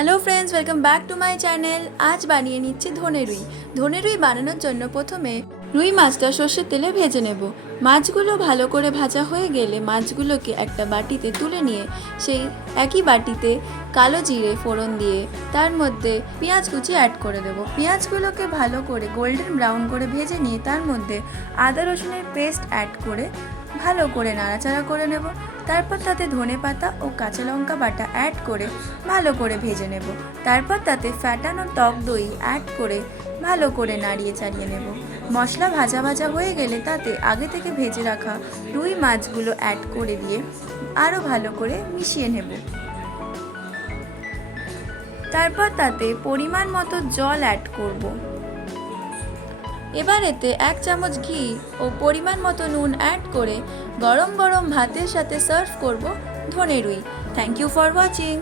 Hello friends, welcome back to my channel. আজ বানিয়ে নিচ্ছি ধনে রুই। ধনে রুই বানানোর জন্য প্রথমে রুই মাছটা সর্ষের তেলে ভেজে নেব। মাছগুলো ভালো করে ভাজা হয়ে গেলে মাছগুলোকে একটা বাটিতে তুলে নিয়ে সেই একই বাটিতে কালো জিরে ফোড়ন দিয়ে তার মধ্যে পেঁয়াজ কুচি অ্যাড করে দেবো। পেঁয়াজগুলোকে ভালো করে গোল্ডেন ব্রাউন করে ভেজে নিয়ে তার মধ্যে আদা রসুনের পেস্ট অ্যাড করে ভালো করে নাড়াচাড়া করে নেব। তারপর তাতে ধনেপাতা ও কাঁচা লঙ্কা বাটা অ্যাড করে ভালো করে ভেজে নেব। তারপর তাতে ফ্যাটানো টক দই অ্যাড করে ভালো করে নাড়িয়ে চাড়িয়ে নেব। মশলা ভাজা ভাজা হয়ে গেলে তাতে আগে থেকে ভেজে রাখা রুই মাছগুলো অ্যাড করে দিয়ে আরও ভালো করে মিশিয়ে নেব। তারপর তাতে পরিমাণ মতো জল অ্যাড করব। এবার এতে 1 চামচ ঘি ও পরিমাণ মতো নুন অ্যাড করে গরম গরম ভাতের সাথে সার্ভ করব ধনে রুই। Thank you for watching.